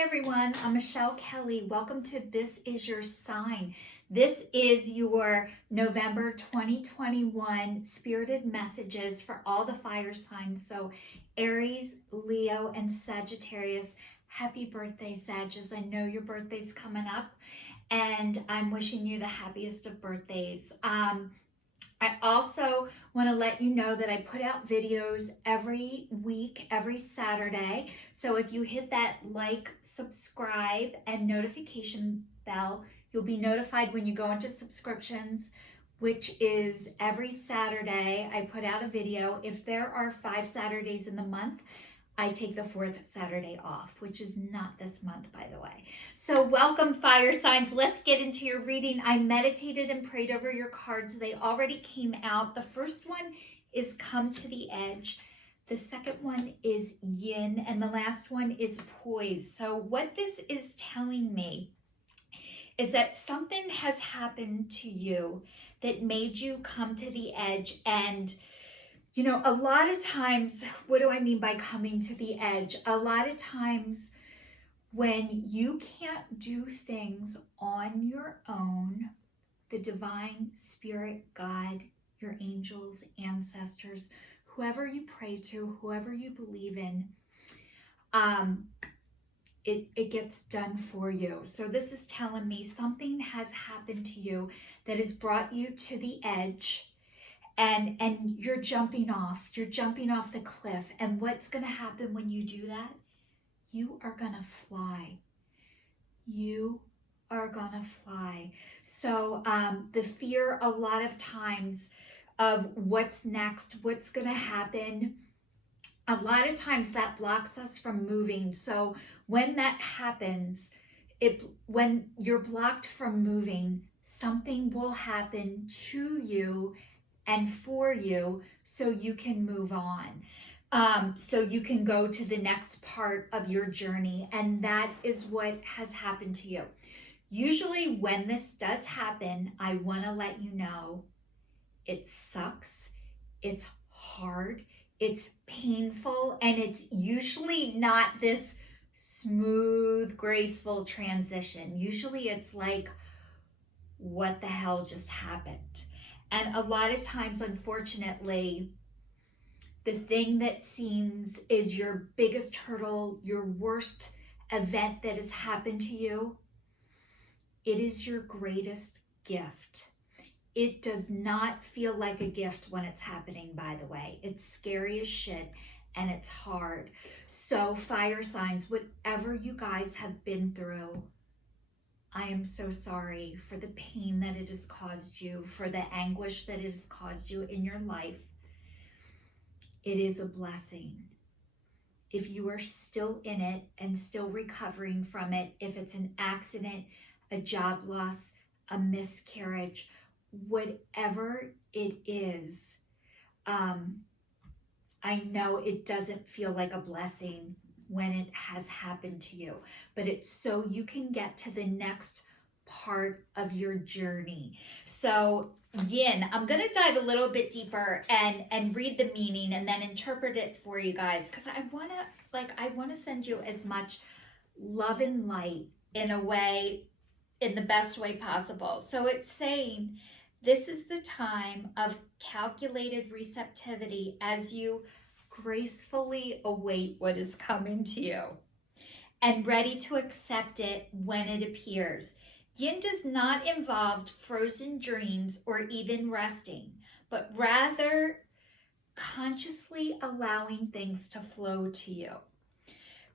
Hi everyone, I'm Michelle Kelly. Welcome to This Is Your Sign. This is your November 2021 spirited messages for all the fire signs. So Aries, Leo, and Sagittarius, happy birthday, Sagittarius. I know your birthday's coming up and I'm wishing you the happiest of birthdays. I also want to let you know that I put out videos every week, every Saturday. So if you hit that like, subscribe, and notification bell, you'll be notified when you go into subscriptions, which is every Saturday. I put out a video. If there are 5 Saturdays in the month, I take the 4th Saturday off, which is not this month, by the way. So welcome, fire signs. Let's get into your reading. I meditated and prayed over your cards. They already came out. The first one is Come to the Edge. The second one is Yin, and the last one is Poise. So what this is telling me is that something has happened to you that made you come to the edge. And you know, a lot of times, what do I mean by coming to the edge? A lot of times when you can't do things on your own, the divine spirit, God, your angels, ancestors, whoever you pray to, whoever you believe in, it gets done for you. So this is telling me something has happened to you that has brought you to the edge. And you're jumping off the cliff. And what's going to happen when you do that? You are going to fly. You are going to fly. So the fear a lot of times of what's next, what's going to happen, a lot of times that blocks us from moving. So when that happens, when you're blocked from moving, something will happen to you and for you so you can move on. So you can go to the next part of your journey. And that is what has happened to you. Usually when this does happen, I want to let you know it sucks, it's hard, it's painful, and it's usually not this smooth, graceful transition. Usually it's like, what the hell just happened? And a lot of times, unfortunately, the thing that seems is your biggest hurdle, your worst event that has happened to you, it is your greatest gift. It does not feel like a gift when it's happening, by the way. It's scary as shit and it's hard. So fire signs, whatever you guys have been through, I am so sorry for the pain that it has caused you, for the anguish that it has caused you in your life. It is a blessing. If you are still in it and still recovering from it, if it's an accident, a job loss, a miscarriage, whatever it is, I know it doesn't feel like a blessing when it has happened to you, but it's so you can get to the next part of your journey. So Yin, I'm going to dive a little bit deeper and read the meaning and then interpret it for you guys, because I want to send you as much love and light in a way, in the best way possible. So it's saying this is the time of calculated receptivity as you gracefully await what is coming to you and ready to accept it when it appears. Yin does not involve frozen dreams or even resting, but rather consciously allowing things to flow to you.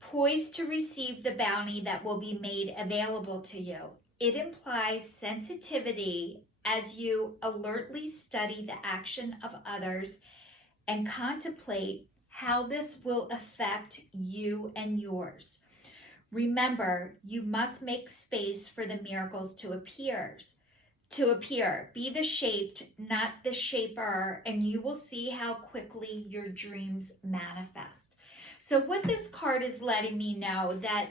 Poised to receive the bounty that will be made available to you. It implies sensitivity as you alertly study the action of others and contemplate how this will affect you and yours. Remember, you must make space for the miracles to appear. Be the shaped, not the shaper, and you will see how quickly your dreams manifest. So what this card is letting me know that,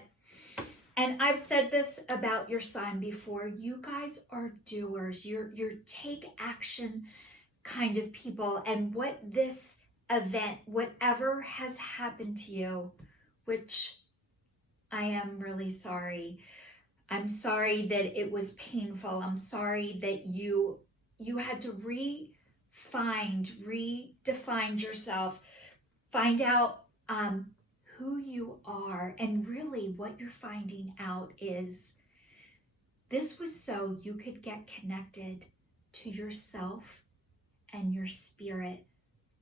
and I've said this about your sign before, you guys are doers. You're take action kind of people. And what this event, whatever has happened to you, which I am really sorry. I'm sorry that it was painful. I'm sorry that you had to redefine yourself, find out who you are, and really what you're finding out is this was so you could get connected to yourself and your spirit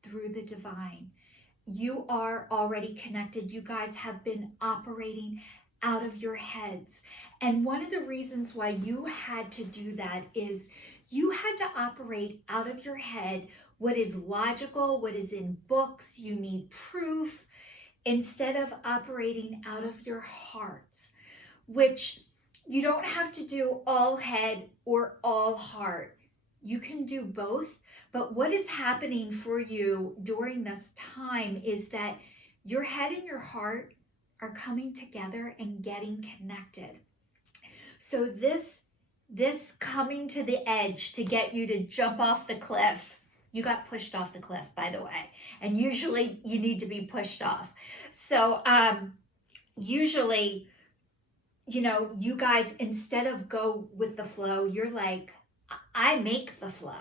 through the divine. You are already connected. You guys have been operating out of your heads. And one of the reasons why you had to do that is you had to operate out of your head what is logical, what is in books. You need proof instead of operating out of your hearts, which you don't have to do all head or all heart. You can do both. But what is happening for you during this time is that your head and your heart are coming together and getting connected. So this coming to the edge to get you to jump off the cliff. You got pushed off the cliff, by the way. And usually you need to be pushed off. So usually, you know, you guys, instead of go with the flow, you're like, I make the flow.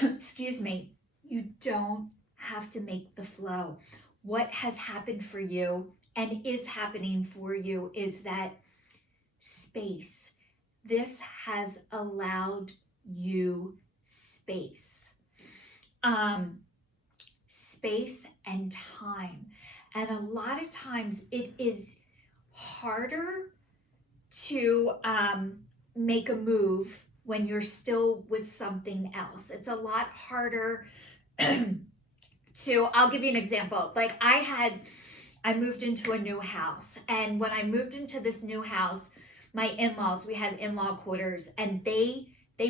Excuse me. You don't have to make the flow. What has happened for you and is happening for you is that space. This has allowed you space. Space and time. And a lot of times it is harder to make a move when you're still with something else. It's a lot harder I'll give you an example. Like I moved into a new house, and when I moved into this new house, my in-laws, we had in-law quarters, and they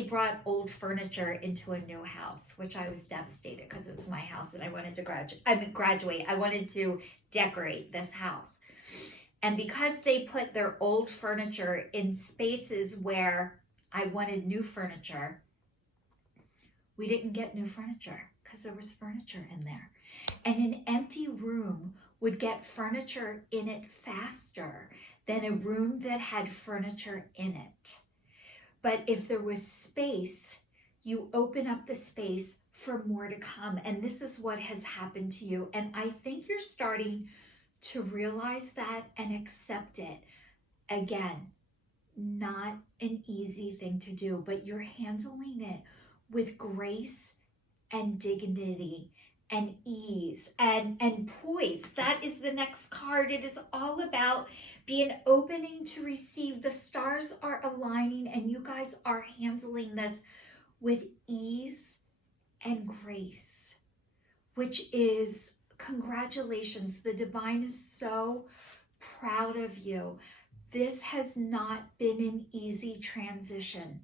brought old furniture into a new house, which I was devastated because it was my house and I wanted to graduate. I wanted to decorate this house. And because they put their old furniture in spaces where I wanted new furniture, we didn't get new furniture because there was furniture in there. And an empty room would get furniture in it faster than a room that had furniture in it. But if there was space, you open up the space for more to come. And this is what has happened to you. And I think you're starting to realize that and accept it. Again, not an easy thing to do, but you're handling it with grace and dignity and ease and poise. That is the next card. It is all about being opening to receive. The stars are aligning and you guys are handling this with ease and grace, which is congratulations. The divine is so proud of you. This has not been an easy transition.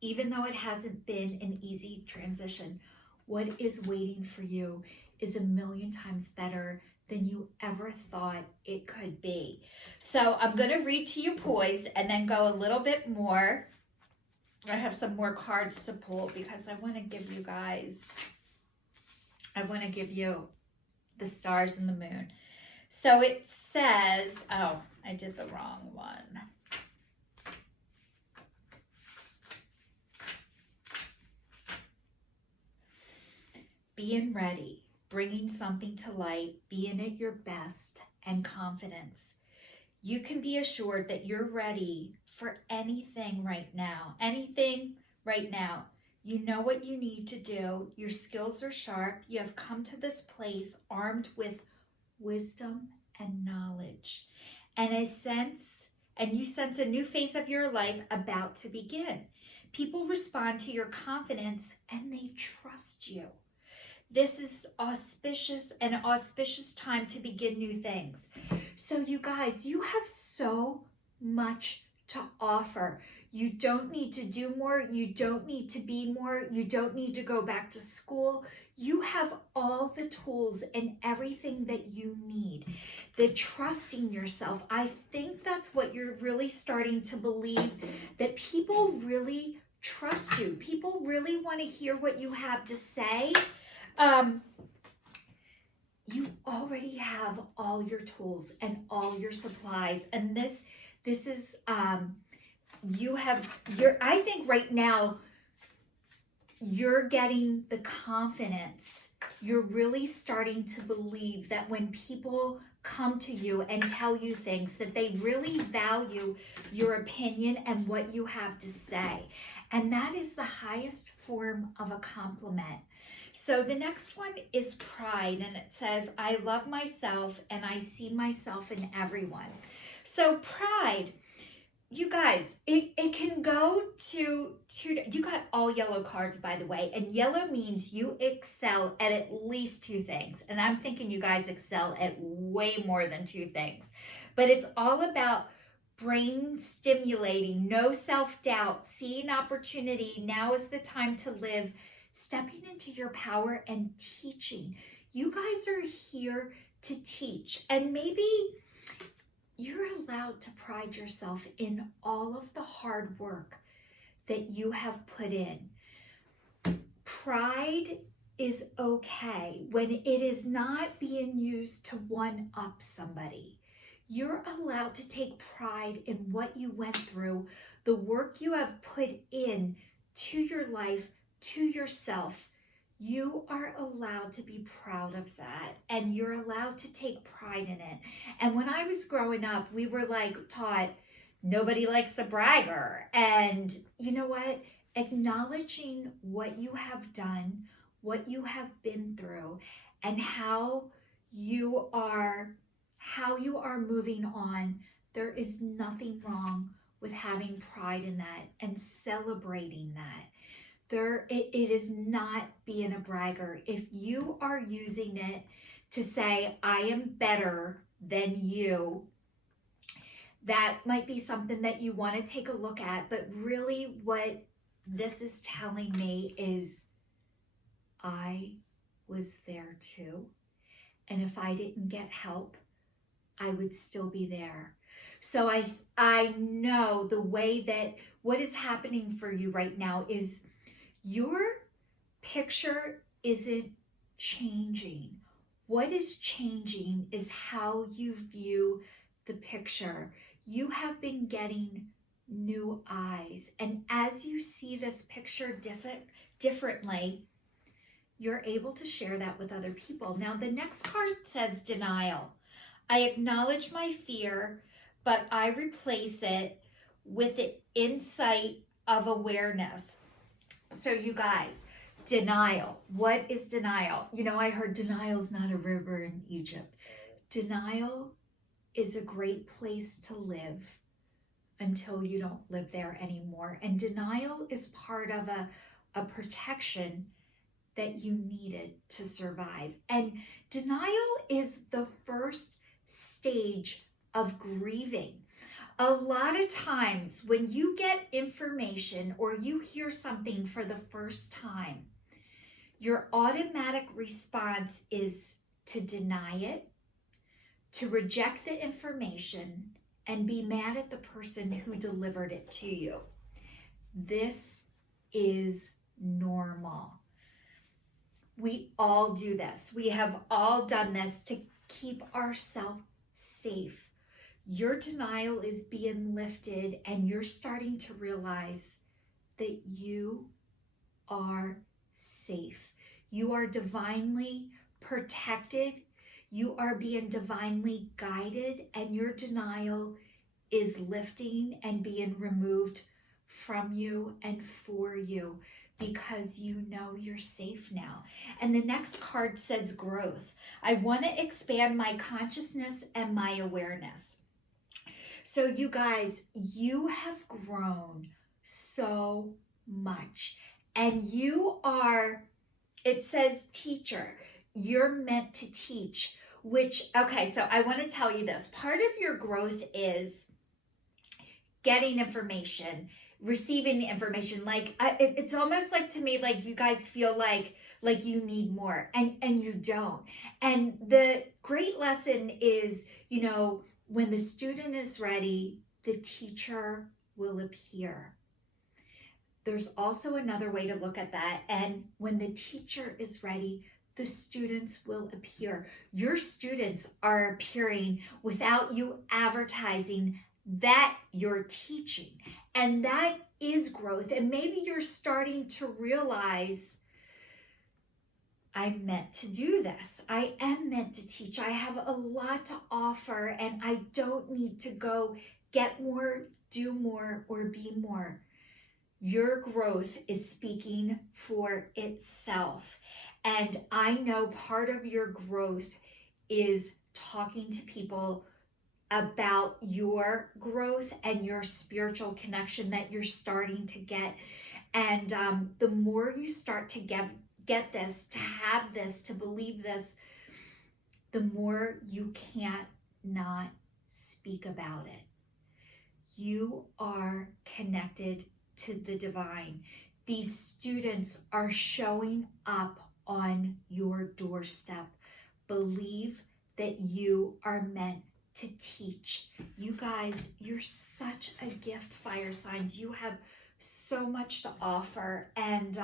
Even though it hasn't been an easy transition, what is waiting for you is 1,000,000 times better than you ever thought it could be. So I'm going to read to you poise and then go a little bit more. I have some more cards to pull because I want to give you guys, I want to give you the stars and the moon. So it says, oh, I did the wrong one. Being ready, bringing something to light, being at your best, and confidence. You can be assured that you're ready for anything right now. Anything right now. You know what you need to do. Your skills are sharp. You have come to this place armed with wisdom and knowledge. And you sense a new phase of your life about to begin. People respond to your confidence and they trust you. This is an auspicious time to begin new things. So you guys, you have so much to offer. You don't need to do more. You don't need to be more. You don't need to go back to school. You have all the tools and everything that you need. The trusting yourself. I think that's what you're really starting to believe, that people really trust you. People really want to hear what you have to say. you already have all your tools and all your supplies. And this is you have your, I think right now you're getting the confidence. You're really starting to believe that when people come to you and tell you things, that they really value your opinion and what you have to say. And that is the highest form of a compliment. So the next one is pride, and it says, I love myself and I see myself in everyone. So pride, you guys, it can go to you got all yellow cards, by the way, and yellow means you excel at least two things, and I'm thinking you guys excel at way more than two things. But it's all about brain stimulating, no self-doubt, seeing opportunity. Now is the time to live, stepping into your power and teaching. You guys are here to teach, and maybe you're allowed to pride yourself in all of the hard work that you have put in. Pride is okay when it is not being used to one up somebody. You're allowed to take pride in what you went through, the work you have put in to your life, to yourself. You are allowed to be proud of that, and you're allowed to take pride in it. And when I was growing up, we were like taught nobody likes a bragger. And you know what? Acknowledging what you have done, what you have been through, and how you are moving on. There is nothing wrong with having pride in that and celebrating that. It is not being a bragger. If you are using it to say, I am better than you, that might be something that you want to take a look at. But really, what this is telling me is I was there too. And if I didn't get help, I would still be there. So I know the way that what is happening for you right now is your picture isn't changing. What is changing is how you view the picture. You have been getting new eyes. And as you see this picture differently, you're able to share that with other people. Now, the next card says denial. I acknowledge my fear, but I replace it with the insight of awareness. So you guys, denial. What is denial? You know, I heard denial's not a river in Egypt. Denial is a great place to live until you don't live there anymore. And denial is part of a protection that you needed to survive. And denial is the first stage of grieving. A lot of times when you get information or you hear something for the first time, your automatic response is to deny it, to reject the information, and be mad at the person who delivered it to you. This is normal. We all do this. We have all done this to keep ourselves safe. Your denial is being lifted, and you're starting to realize that you are safe. You are divinely protected. You are being divinely guided, and your denial is lifting and being removed from you and for you, because you know you're safe now. And the next card says growth. I want to expand my consciousness and my awareness. So you guys, you have grown so much, and you are, it says teacher, you're meant to teach, which, okay, so I want to tell you this. Part of your growth is getting information, receiving the information. Like it's almost like, to me, like you guys feel like you need more, and you don't. And the great lesson is, you know, when the student is ready, the teacher will appear. There's also another way to look at that. And when the teacher is ready, the students will appear. Your students are appearing without you advertising that you're teaching. And that is growth. And maybe you're starting to realize, I'm meant to do this. I am meant to teach. I have a lot to offer, and I don't need to go get more, do more, or be more. Your growth is speaking for itself. And I know part of your growth is talking to people about your growth and your spiritual connection that you're starting to get. And the more you start to get this, to have this, to believe this, the more you can't not speak about it. You are connected to the divine. These students are showing up on your doorstep. Believe that you are meant to teach. You guys, you're such a gift, fire signs. You have so much to offer, and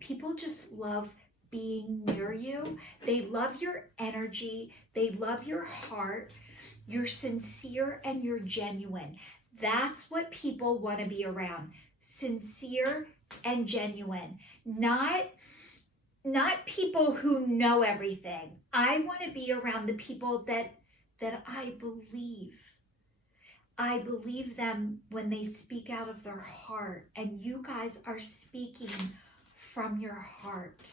people just love being near you. They love your energy. They love your heart. You're sincere and you're genuine. That's what people want to be around. Sincere and genuine. Not people who know everything. I want to be around the people that I believe. I believe them when they speak out of their heart, and you guys are speaking from your heart.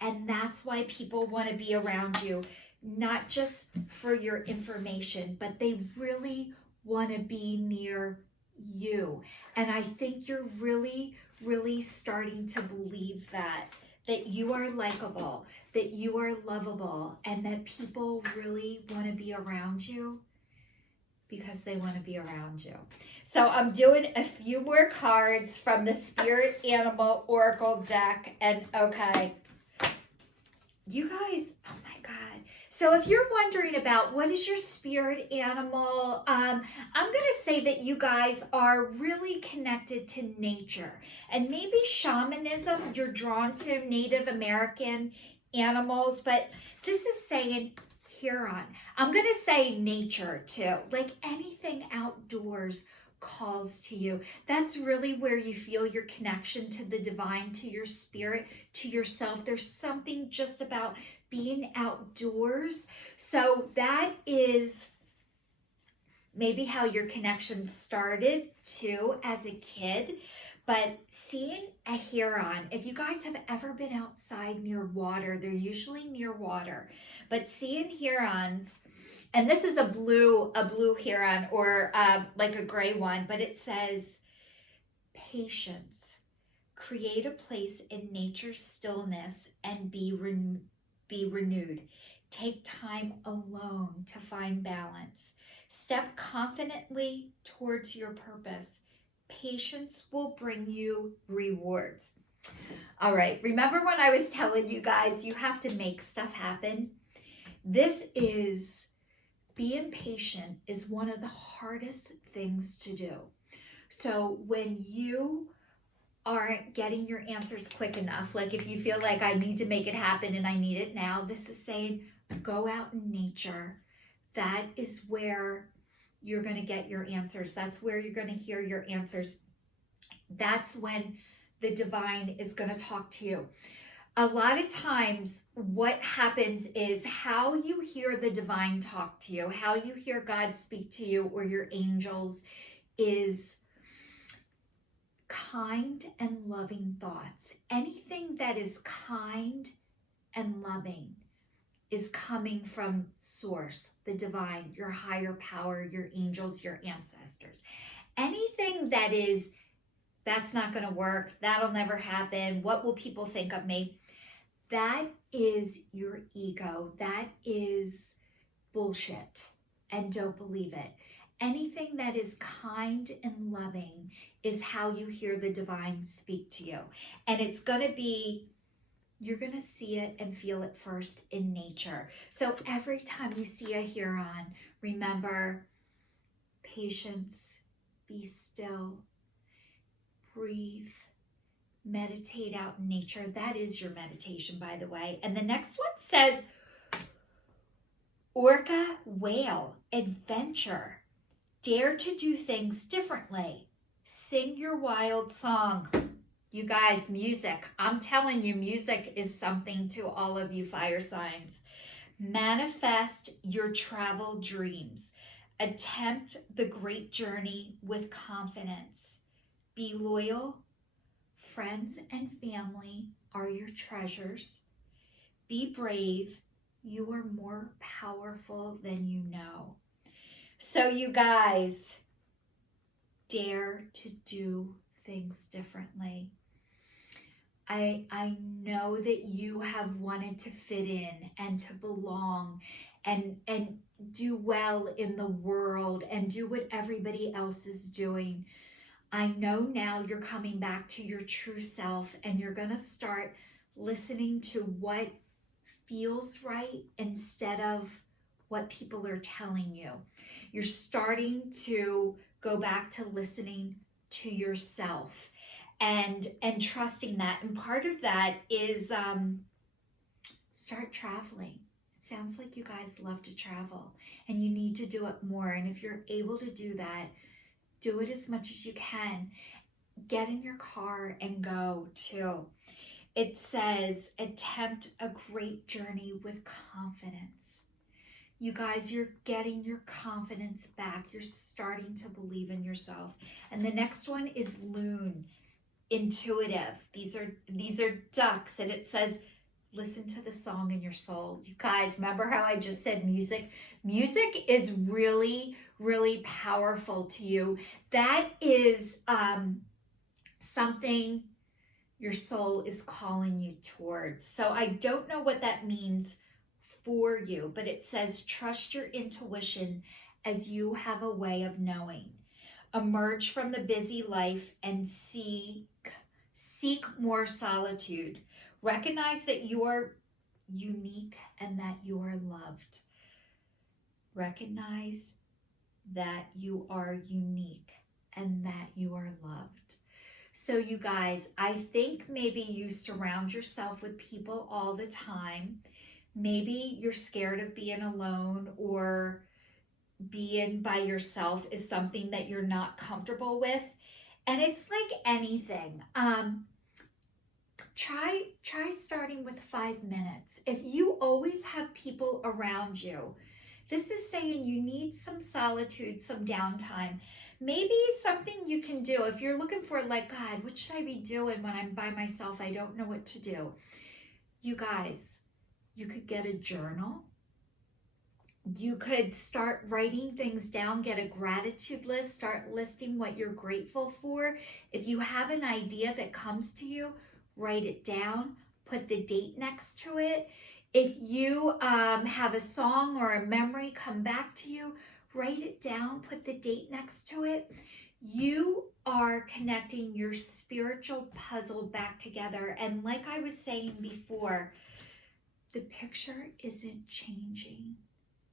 And that's why people want to be around you, not just for your information, but they really want to be near you. And I think you're really, really starting to believe that you are likable, that you are lovable, and that people really want to be around you because they want to be around you. So I'm doing a few more cards from the Spirit Animal Oracle deck. And okay, you guys, oh my God. So if you're wondering about what is your spirit animal, I'm going to say that you guys are really connected to nature. And maybe shamanism, you're drawn to Native American animals, but this is saying Huron. I'm going to say nature too, like anything outdoors calls to you. That's really where you feel your connection to the divine, to your spirit, to yourself. There's something just about being outdoors. So that is maybe how your connection started too as a kid. But seeing a heron, if you guys have ever been outside near water, they're usually near water, but seeing herons, and this is a blue heron, or like a gray one, but it says patience. Create a place in nature's stillness and be renewed. Take time alone to find balance. Step confidently towards your purpose. Patience will bring you rewards. All right, remember when I was telling you guys you have to make stuff happen? This is, being patient is one of the hardest things to do. So when you aren't getting your answers quick enough, like if you feel like I need to make it happen and I need it now, this is saying go out in nature. That is where you're going to get your answers. That's where you're going to hear your answers. That's when the divine is going to talk to you. A lot of times what happens is how you hear the divine talk to you, how you hear God speak to you or your angels, is kind and loving thoughts. Anything that is kind and loving is coming from source, the divine, your higher power, your angels, your ancestors. Anything that is, that's not going to work, that'll never happen, what will people think of me? That is your ego. That is bullshit, and don't believe it. Anything that is kind and loving is how you hear the divine speak to you. And it's going to be, you're going to see it and feel it first in nature. So every time you see a heron, remember patience, be still, breathe, meditate out in nature. That is your meditation, by the way. And the next one says, orca, whale, adventure. Dare to do things differently. Sing your wild song. You guys, music. I'm telling you, music is something to all of you fire signs. Manifest your travel dreams. Attempt the great journey with confidence. Be loyal. Friends and family are your treasures. Be brave. You are more powerful than you know. So you guys, dare to do things differently. I know that you have wanted to fit in and to belong and do well in the world and do what everybody else is doing. I know now you're coming back to your true self and you're going to start listening to what feels right instead of what people are telling you. You're starting to go back to listening to yourself and trusting that. And part of that is start traveling. It sounds like you guys love to travel and you need to do it more. And if you're able to do that, do it as much as you can. Get in your car and go too. It says, attempt a great journey with confidence. You guys, you're getting your confidence back. You're starting to believe in yourself. And the next one is loon, intuitive. These are ducks, and it says, listen to the song in your soul. You guys, remember how I just said music? Music is really, really powerful to you. That is something your soul is calling you towards. So I don't know what that means for you, but it says trust your intuition as you have a way of knowing. Emerge from the busy life and seek more solitude. Recognize that you are unique and that you are loved. Recognize that you are unique and that you are loved. So you guys, I think maybe you surround yourself with people all the time. Maybe you're scared of being alone, or being by yourself is something that you're not comfortable with. And it's like anything. Try starting with 5 minutes. If you always have people around you, this is saying you need some solitude, some downtime. Maybe something you can do if you're looking for, like, God, what should I be doing when I'm by myself? I don't know what to do. You guys, you could get a journal. You could start writing things down, get a gratitude list, start listing what you're grateful for. If you have an idea that comes to you, write it down, put the date next to it. If you have a song or a memory come back to you, write it down, put the date next to it. You are connecting your spiritual puzzle back together. And like I was saying before, the picture isn't changing.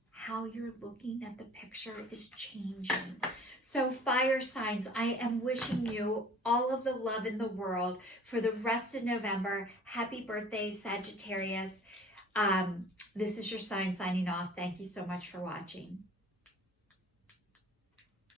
How you're looking at the picture is changing. So fire signs, I am wishing you all of the love in the world for the rest of November. Happy birthday, Sagittarius. This is your sign signing off. Thank you so much for watching.